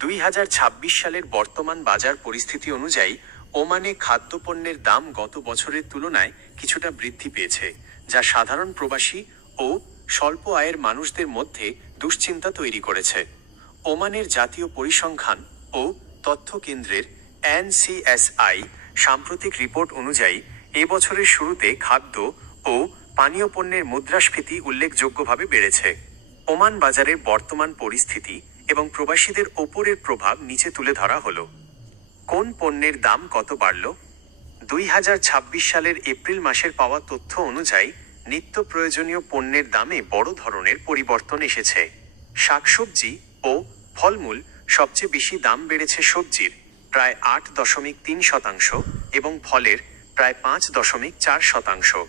2026 সালের বর্তমান বাজার পরিস্থিতি অনুযায়ী ওমানে খাদ্যপণ্যের দাম গত বছরের তুলনায় কিছুটা বৃদ্ধি পেয়েছে, যা সাধারণ প্রবাসী ও স্বল্প আয়ের মানুষদের মধ্যে দুশ্চিন্তা তৈরি করেছে। ওমানের জাতীয় পরিসংখ্যান ও তথ্য কেন্দ্রের NCSI সাম্প্রতিক রিপোর্ট অনুযায়ী এবছরের শুরুতে খাদ্য ও পানীয় পণ্যের মুদ্রাস্ফীতি উল্লেখযোগ্যভাবে বেড়েছে। ওমান বাজারের বর্তমান পরিস্থিতি এবং প্রবাসীদের ওপরের প্রভাব নিচে তুলে ধরা হলো। কোন পণ্যের দাম কত বাড়ল? 2026 সালের এপ্রিল মাসের পাওয়া তথ্য অনুযায়ী নিত্য প্রয়োজনীয় পণ্যের দামে বড় ধরনের পরিবর্তন এসেছে। শাকসবজি ও ফলমূল সবচেয়ে বেশি দাম বেড়েছে। সবজির প্রায় 8.3% এবং ফলের প্রায় 5.4%।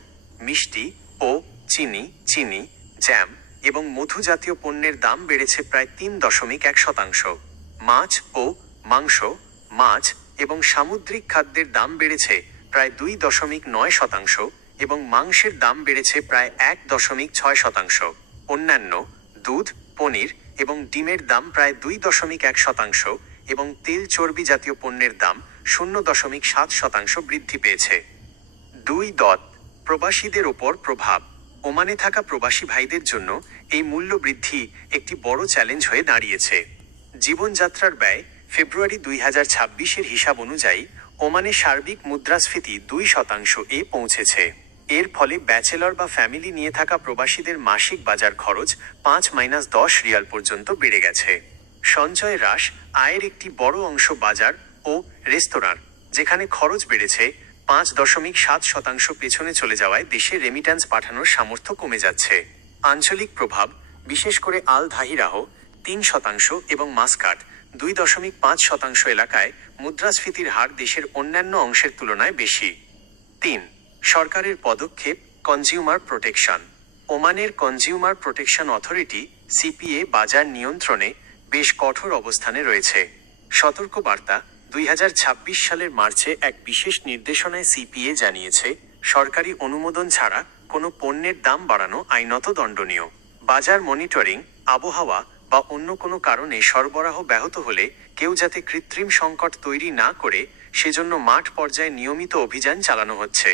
মিষ্টি ও চিনি, জ্যাম এবং মধু জাতীয় পণ্যের দাম বেড়েছে প্রায় 3.1%। মাছ ও মাছ এবং সামুদ্রিক খাদ্যের দাম বেড়েছে প্রায় 2.9% এবং মাংসের দাম বেড়েছে প্রায় 1.6%। অন্যান্য দুধ, পনির এবং ডিমের দাম প্রায় 2.1% এবং তেল চর্বি জাতীয় পণ্যের দাম 0.7% বৃদ্ধি পেয়েছে। প্রবাসীদের ওপর প্রভাব। ওমানে থাকা প্রবাসী ভাইদের জন্য এই মূল্য বৃদ্ধি একটি বড় চ্যালেঞ্জ হয়ে দাঁড়িয়েছে। জীবনযাত্রার ব্যয় ফেব্রুয়ারি 2026-এর হিসাব অনুযায়ী ওমানে সার্বিক মুদ্রাস্ফীতি 2% পৌঁছেছে। এর ফলে ব্যাচেলর বা ফ্যামিলি নিয়ে থাকা প্রবাসীদের মাসিক বাজার খরচ 5-10 রিয়াল পর্যন্ত বেড়ে গেছে। সঞ্চয় হ্রাস আয়ের একটি বড় অংশ বাজার ও রেস্তোরাঁর, যেখানে খরচ বেড়েছে 5.7% পেছনে চলে যাওয়ায় দেশে রেমিট্যান্স পাঠানোর সামর্থ্য কমে যাচ্ছে। আঞ্চলিক প্রভাব, বিশেষ করে আল ধাহিরাহ 3% এবং মাস্কাট 2.5% এলাকায় মুদ্রাস্ফীতির হার দেশের অন্যান্য অংশের তুলনায় বেশি। 3. সরকারের পদক্ষেপ। Consumer protection. ওমানের কনজিউমার প্রোটেকশন অথরিটি CPA বাজার নিয়ন্ত্রণে বেশ কঠোর অবস্থানে রয়েছে। সতর্কবার্তা। 2026 সালের মার্চে এক বিশেষ নির্দেশনায় CPA জানিয়েছে, সরকারি অনুমোদন ছাড়া কোনো পণ্যের দাম বাড়ানো আইনত দণ্ডনীয়। বাজার মনিটরিং, আবহাওয়া বা অন্য কোনো কারণে সরবরাহ ব্যাহত হলে কেউ যাতে কৃত্রিম সংকট তৈরি না করে সেজন্য মাঠ পর্যায়ে নিয়মিত অভিযান চালানো হচ্ছে।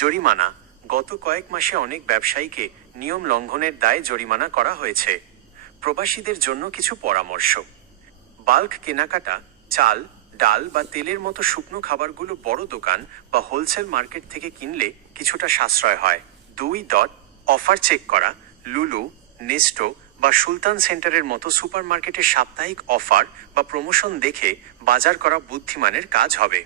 জরিমানা। গত কয়েক মাসে অনেক ব্যবসায়ীকে নিয়ম লঙ্ঘনের দায়ে জরিমানা করা হয়েছে। প্রবাসীদের জন্য কিছু পরামর্শ। বাল্ক কেনাকাটা, চাল, ডাল বা তেলের মতো শুকনো খাবারগুলো বড় দোকান বা হোলসেল মার্কেট থেকে কিনলে কিছুটা সাশ্রয় হয়। 2. অফার চেক করা। লুলু, নেস্টো বা সুলতান সেন্টারের মতো সুপারমার্কেটের সাপ্তাহিক অফার বা প্রমোশন দেখে বাজার করা বুদ্ধিমানের কাজ হবে।